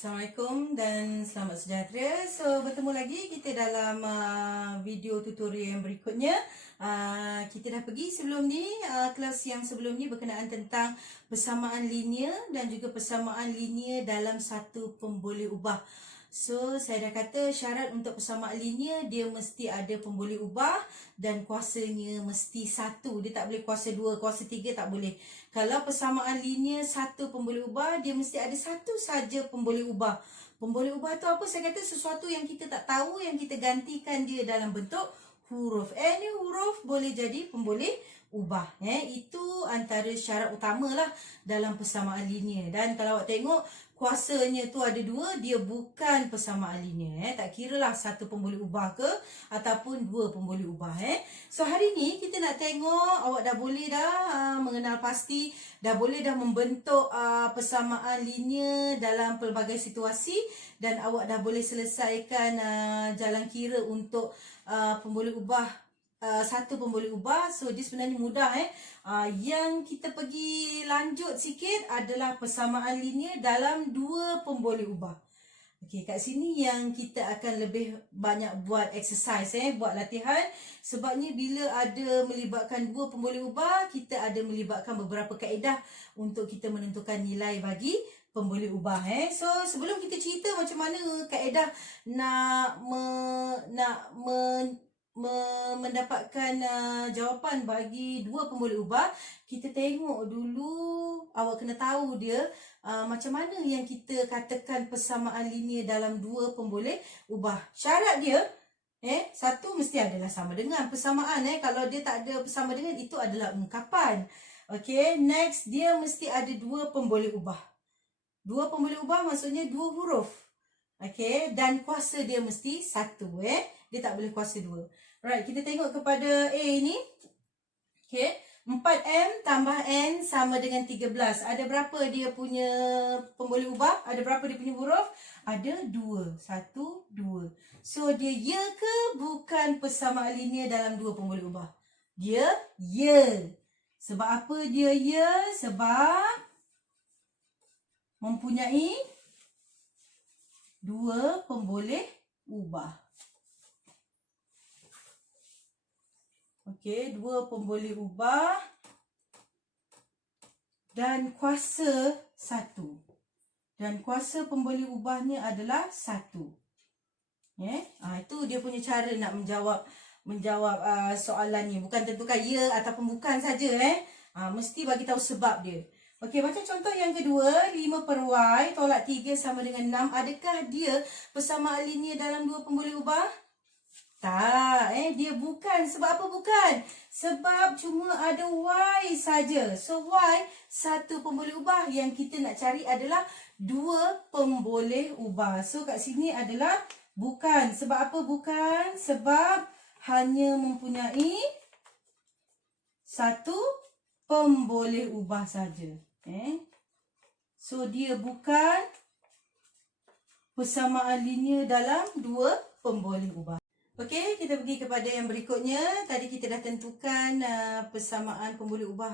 Assalamualaikum dan selamat sejahtera. So, bertemu lagi kita dalam video tutorial yang berikutnya. Kita dah pergi sebelum ni, kelas yang sebelum ni berkenaan tentang persamaan linear dan juga persamaan linear dalam satu pemboleh ubah. So, saya dah kata syarat untuk persamaan linear dia mesti ada pemboleh ubah dan kuasanya mesti satu. Dia tak boleh kuasa 2, kuasa 3 tak boleh. Kalau persamaan linear satu pemboleh ubah, dia mesti ada satu saja pemboleh ubah. Pemboleh ubah tu apa? Saya kata sesuatu yang kita tak tahu, yang kita gantikan dia dalam bentuk huruf. Any huruf boleh jadi pemboleh ubah. Itu antara syarat utamalah dalam persamaan linear. Dan kalau awak tengok kuasanya tu ada 2, dia bukan persamaan linear. Tak kiralah satu pemboleh ubah ke ataupun 2 pemboleh ubah. So hari ni kita nak tengok awak dah boleh dah mengenal pasti, dah boleh dah membentuk persamaan linear dalam pelbagai situasi dan awak dah boleh selesaikan jalan kira untuk pemboleh ubah, satu pemboleh ubah. So dia sebenarnya mudah. Yang kita pergi lanjut sikit adalah persamaan linear dalam 2 pemboleh ubah. Okey, kat sini yang kita akan lebih banyak buat exercise, buat latihan. Sebabnya bila ada melibatkan 2 pemboleh ubah, kita ada melibatkan beberapa kaedah untuk kita menentukan nilai bagi pemboleh ubah. So sebelum kita cerita macam mana kaedah mendapatkan jawapan bagi 2 pemboleh ubah, kita tengok dulu, awak kena tahu dia macam mana yang kita katakan persamaan linear dalam 2 pemboleh ubah. Syarat dia satu mesti adalah sama dengan persamaan. Kalau dia tak ada bersama dengan, itu adalah ungkapan. Okey, next dia mesti ada 2 pemboleh ubah. 2 pemboleh ubah maksudnya 2 huruf. Okey, dan kuasa dia mesti 1. Dia tak boleh kuasa 2. Right, kita tengok kepada A ni. Okey, 4M tambah N sama dengan 13. Ada berapa dia punya pemboleh ubah? Ada berapa dia punya huruf? Ada 2. 1, 2. So, dia ya ke bukan persamaan linear dalam 2 pemboleh ubah? Dia ya. Sebab apa dia ya? Sebab mempunyai 2 pemboleh ubah. Okey, 2 pemboleh ubah dan kuasa 1. Dan kuasa pemboleh ubahnya adalah 1. Itu dia punya cara nak menjawab soalan ni. Bukan tentukan ya ataupun bukan saja. Mesti bagi tahu sebab dia. Okey, macam contoh yang kedua, 5 per Y tolak 3 sama dengan 6. Adakah dia persamaan linear dalam 2 pemboleh ubah? Tak, dia bukan. Sebab apa bukan? Sebab cuma ada Y saja. So, Y satu pemboleh ubah. Yang kita nak cari adalah 2 pemboleh ubah. So, kat sini adalah bukan. Sebab apa bukan? Sebab hanya mempunyai 1 pemboleh ubah saja. So, dia bukan persamaan linear dalam 2 pemboleh ubah. Okey, kita pergi kepada yang berikutnya. Tadi kita dah tentukan persamaan pemboleh ubah,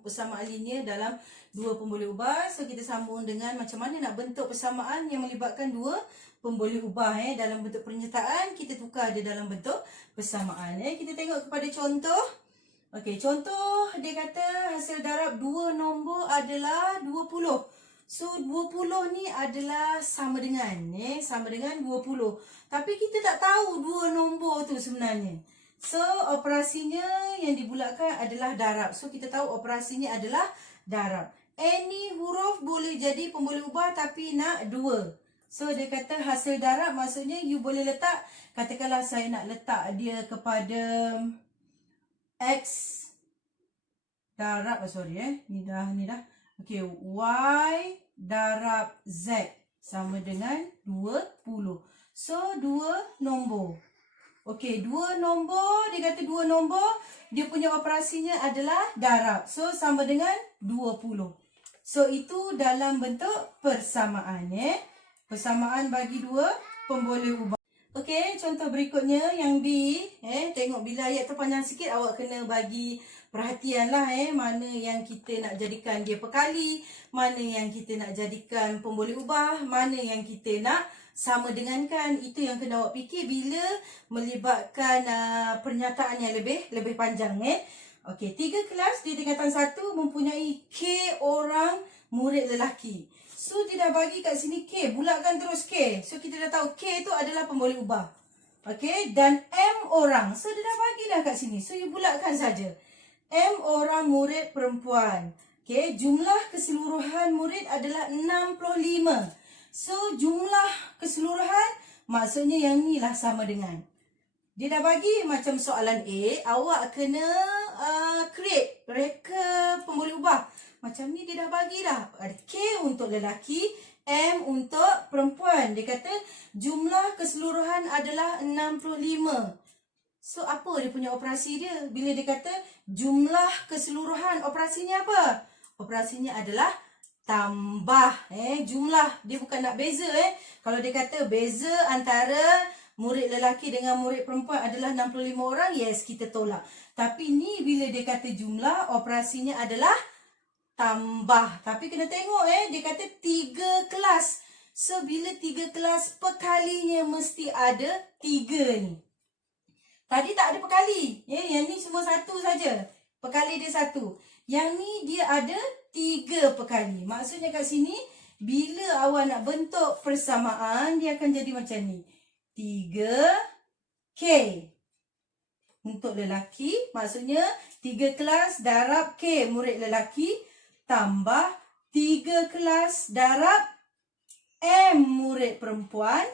persamaan linear dalam 2 pemboleh ubah. So, kita sambung dengan macam mana nak bentuk persamaan yang melibatkan 2 pemboleh ubah. Dalam bentuk pernyataan, kita tukar dia dalam bentuk persamaan. Kita tengok kepada contoh. Okey, contoh dia kata hasil darab 2 nombor adalah 20. So, 20 ni adalah sama dengan, sama dengan 20. Tapi kita tak tahu 2 nombor tu sebenarnya. So, operasinya yang dibulatkan adalah darab. So, kita tahu operasinya adalah darab. Any huruf boleh jadi pemboleh ubah tapi nak 2. So, dia kata hasil darab maksudnya you boleh letak, katakanlah saya nak letak dia kepada X darab, ni dah. Okey, Y darab Z sama dengan 20. So, 2 nombor. Okey, 2 nombor. Dia kata 2 nombor. Dia punya operasinya adalah darab. So, sama dengan 20. So, itu dalam bentuk persamaan. Persamaan bagi 2 pemboleh ubah. Okey, contoh berikutnya yang B. Tengok bila ayat tu panjang sikit, awak kena bagi perhatianlah mana yang kita nak jadikan dia perkali, mana yang kita nak jadikan pemboleh ubah, mana yang kita nak sama dengankan. Itu yang kena awak fikir bila melibatkan pernyataan yang lebih panjang. Okey, 3 kelas di tingkatan 1 mempunyai K orang murid lelaki. So dia dah bagi kat sini K, bulatkan terus K. So kita dah tahu K tu adalah pemboleh ubah. Okey, dan M orang. So dia dah bagi dah kat sini. So you bulatkan saja. M orang murid perempuan. Okey, jumlah keseluruhan murid adalah 65. So jumlah keseluruhan maksudnya yang ni lah sama dengan. Dia dah bagi macam soalan A, awak kena create reka pemboleh ubah. Macam ni dia dah bagi dah. Ada K untuk lelaki, M untuk perempuan. Dia kata jumlah keseluruhan adalah 65. So apa dia punya operasi dia? Bila dia kata jumlah keseluruhan, operasinya apa? Operasinya adalah tambah. Jumlah. Dia bukan nak beza. Kalau dia kata beza antara murid lelaki dengan murid perempuan adalah 65 orang, yes, kita tolak. Tapi ni bila dia kata jumlah, operasinya adalah tambah. Tapi kena tengok dia kata 3 kelas. So bila 3 kelas, perkalinya mesti ada 3 ni. Tadi tak ada perkali. Yang ni semua satu saja. Perkali dia 1. Yang ni dia ada 3 perkali. Maksudnya kat sini bila awak nak bentuk persamaan, dia akan jadi macam ni. 3K. Untuk lelaki, maksudnya 3 kelas darab K murid lelaki tambah 3 kelas darab M murid perempuan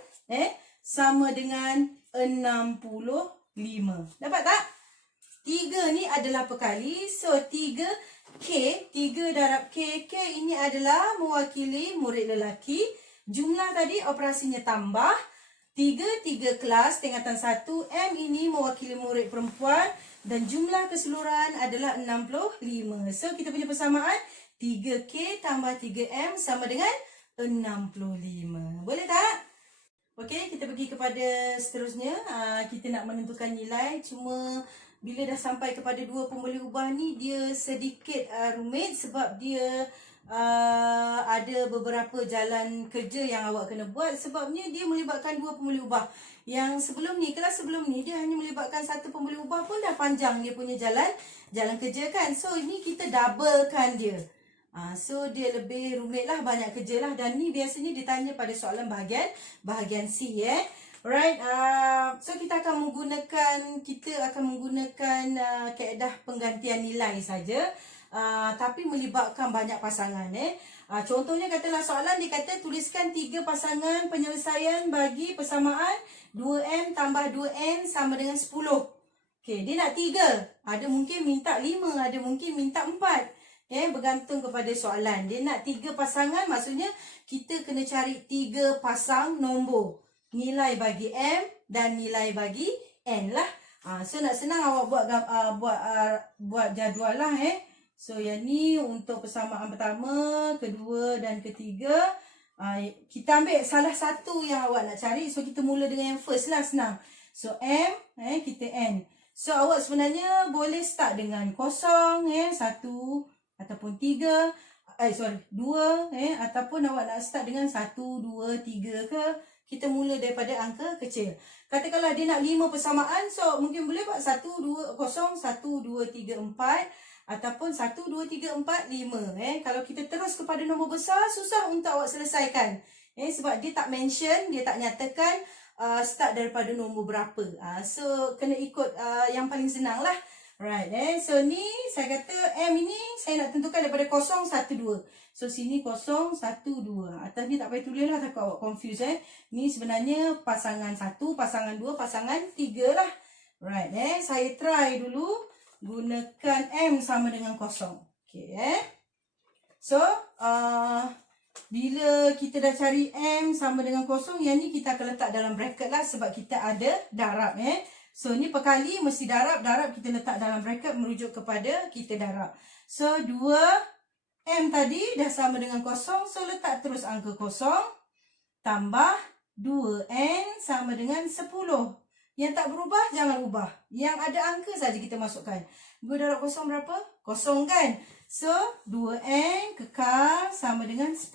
sama dengan 65. Dapat tak? 3 ni adalah perkali. So 3K, 3 darab K. K ini adalah mewakili murid lelaki. Jumlah tadi operasinya tambah. 3 kelas tingkatan 1. M ini mewakili murid perempuan. Dan jumlah keseluruhan adalah 65. So kita punya persamaan 3K tambah 3M sama dengan 65. Boleh tak? Okey, kita pergi kepada seterusnya. Kita nak menentukan nilai. Cuma bila dah sampai kepada 2 pemboleh ubah ni, dia sedikit rumit sebab dia ada beberapa jalan kerja yang awak kena buat. Sebabnya dia melibatkan 2 pemboleh ubah. Yang sebelum ni, kelas sebelum ni, dia hanya melibatkan 1 pemboleh ubah pun dah panjang dia punya jalan kerja kan. So ini kita doublekan dia. So dia lebih rumit lah, banyak kerja lah. Dan ni biasanya ditanya pada soalan bahagian C. Alright, so kita akan menggunakan kaedah penggantian nilai saja. Tapi melibatkan banyak pasangan. Contohnya katalah soalan dia kata tuliskan 3 pasangan penyelesaian bagi persamaan 2M tambah 2N sama dengan 10. Okay, dia nak 3. Ada mungkin minta 5, ada mungkin minta 4. Bergantung kepada soalan. Dia nak 3 pasangan, maksudnya kita kena cari 3 pasang nombor. Nilai bagi M dan nilai bagi N lah. So nak senang awak buat jadual lah. So yang ni untuk persamaan pertama, kedua dan ketiga. Kita ambil salah satu yang awak nak cari. So kita mula dengan yang first lah, senang. So M, kita N. So awak sebenarnya boleh start dengan kosong, 1 ataupun 2, ataupun awak nak start dengan 1, 2, 3 ke. Kita mula daripada angka kecil. Katakanlah dia nak 5 persamaan, so mungkin boleh buat 1, 2, 0, 1, 2, 3, 4 ataupun 1, 2, 3, 4, 5. Kalau kita terus kepada nombor besar, susah untuk awak selesaikan. Sebab dia tak mention, dia tak nyatakan start daripada nombor berapa. So kena ikut yang paling senang lah. Right, so ni saya kata M ini saya nak tentukan daripada 0, 1, 2. So sini 0, 1, 2. Atas ni tak payah tulis lah, takut awak confuse. Ni sebenarnya pasangan 1, pasangan 2, pasangan 3 lah. Right, saya try dulu gunakan M sama dengan 0. Okay, So bila kita dah cari M sama dengan 0, yang ni kita akan letak dalam bracket lah sebab kita ada darab. So ni perkali mesti darab kita letak dalam bracket merujuk kepada kita darab. So 2M tadi dah sama dengan 0, so letak terus angka 0 tambah 2N sama dengan 10. Yang tak berubah, jangan ubah. Yang ada angka saja kita masukkan. 2 darab kosong berapa? Kosong kan? So, 2N kekal sama dengan 10.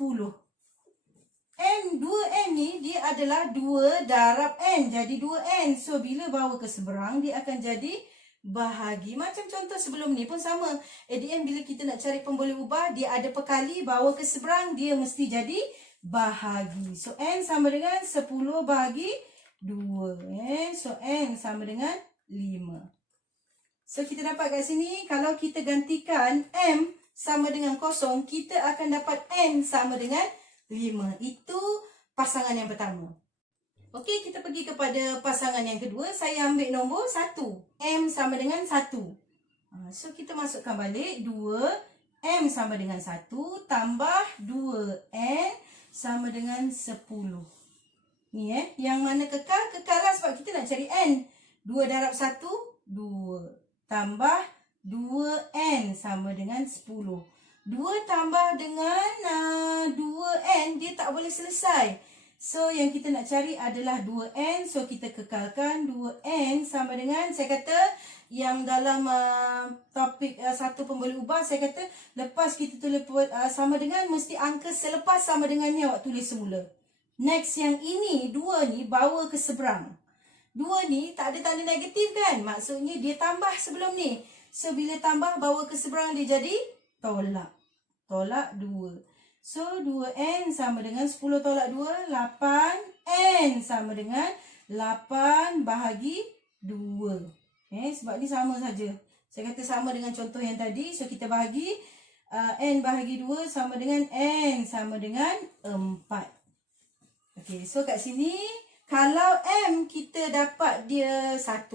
N, 2N ni dia adalah 2 darab N. Jadi 2N. So, bila bawa ke seberang, dia akan jadi bahagi. Macam contoh sebelum ni pun sama. At the end, bila kita nak cari pemboleh ubah, dia ada perkali, bawa ke seberang, dia mesti jadi bahagi. So, N sama dengan 10 bahagi 2. So, N sama dengan 5. So, kita dapat kat sini, kalau kita gantikan M sama dengan kosong, kita akan dapat N sama dengan 5. Itu pasangan yang pertama. Okey, kita pergi kepada pasangan yang kedua. Saya ambil nombor 1. M sama dengan 1. So, kita masukkan balik 2. M sama dengan 1 tambah 2N sama dengan 10. Ni yang mana kekal? Kekal lah sebab kita nak cari N. 2 darab 1, 2. Tambah 2N sama dengan 10. 2 tambah dengan 2N, dia tak boleh selesai. So, yang kita nak cari adalah 2N. So, kita kekalkan 2N sama dengan, saya kata, yang dalam topik satu pemboleh ubah, saya kata, lepas kita tulis sama dengan, mesti angka selepas sama dengannya awak tulis semula. Next, yang ini, 2 ni bawa ke seberang. 2 ni tak ada tanda negatif kan? Maksudnya dia tambah sebelum ni. So, bila tambah bawa ke seberang, dia jadi tolak. Tolak 2. So, 2N sama dengan 10 tolak 2, 8N sama dengan 8 bahagi 2. Sebab ni sama saja. Saya kata sama dengan contoh yang tadi. So, kita bahagi N bahagi 2 sama dengan N sama dengan 4. Okey, so kat sini, kalau M kita dapat dia 1,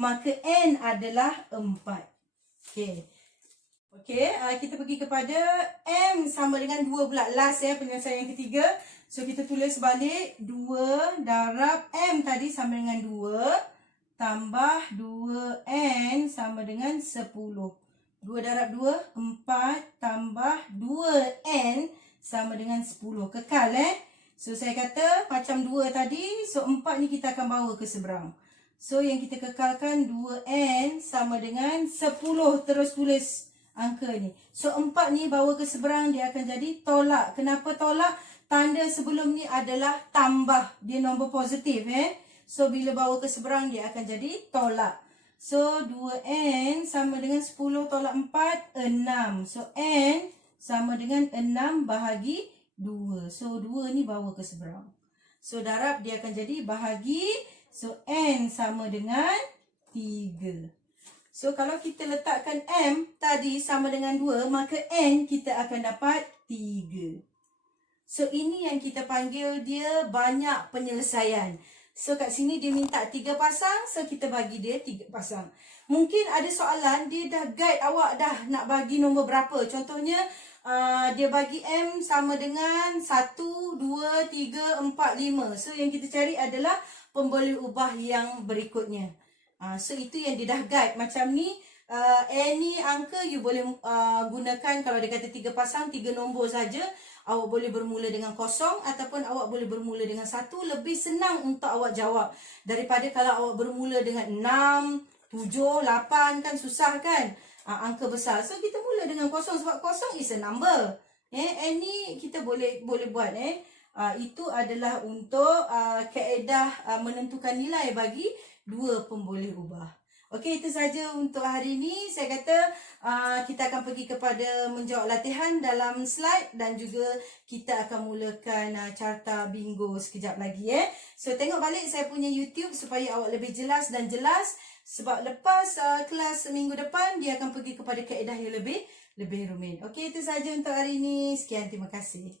maka N adalah 4. Okey. Okey, kita pergi kepada M sama dengan 2 pula. Last penyelesaian yang ketiga. So, kita tulis balik 2 darab M tadi sama dengan 2. Tambah 2N sama dengan 10. 2 darab 2, 4. Tambah 2N sama dengan 10. Kekal So, saya kata macam 2 tadi. So, 4 ni kita akan bawa ke seberang. So, yang kita kekalkan 2N sama dengan 10. Terus tulis angka ni. So, 4 ni bawa ke seberang, dia akan jadi tolak. Kenapa tolak? Tanda sebelum ni adalah tambah. Dia nombor positif. So, bila bawa ke seberang, dia akan jadi tolak. So, 2N sama dengan 10 tolak 4, 6. So, N sama dengan 6 bahagi 2. So, 2 ni bawa ke seberang. So, darab dia akan jadi bahagi. So, N sama dengan 3. So, kalau kita letakkan M tadi sama dengan 2, maka N kita akan dapat 3. So, ini yang kita panggil dia banyak penyelesaian. So, kat sini dia minta 3 pasang. So, kita bagi dia 3 pasang. Mungkin ada soalan, dia dah guide awak dah nak bagi nombor berapa. Contohnya, dia bagi M sama dengan 1, 2, 3, 4, 5. So, yang kita cari adalah pemboleh ubah yang berikutnya. So, itu yang dia dah guide. Macam ni, any angka you boleh gunakan. Kalau dia kata 3 pasang, 3 nombor saja. Awak boleh bermula dengan 0 ataupun awak boleh bermula dengan 1. Lebih senang untuk awak jawab. Daripada kalau awak bermula dengan 6, 7, 8 kan susah kan? Angka besar. So, kita mula dengan 0 sebab 0 is a number. Any kita boleh buat. Itu adalah untuk kaedah menentukan nilai bagi 2 pemboleh ubah. Okey, itu saja untuk hari ini. Saya kata kita akan pergi kepada menjawab latihan dalam slide dan juga kita akan mulakan carta bingo sekejap lagi. So, tengok balik saya punya YouTube supaya awak lebih jelas dan jelas. Sebab lepas kelas minggu depan, dia akan pergi kepada kaedah yang lebih rumit. Okey, itu saja untuk hari ini. Sekian, terima kasih.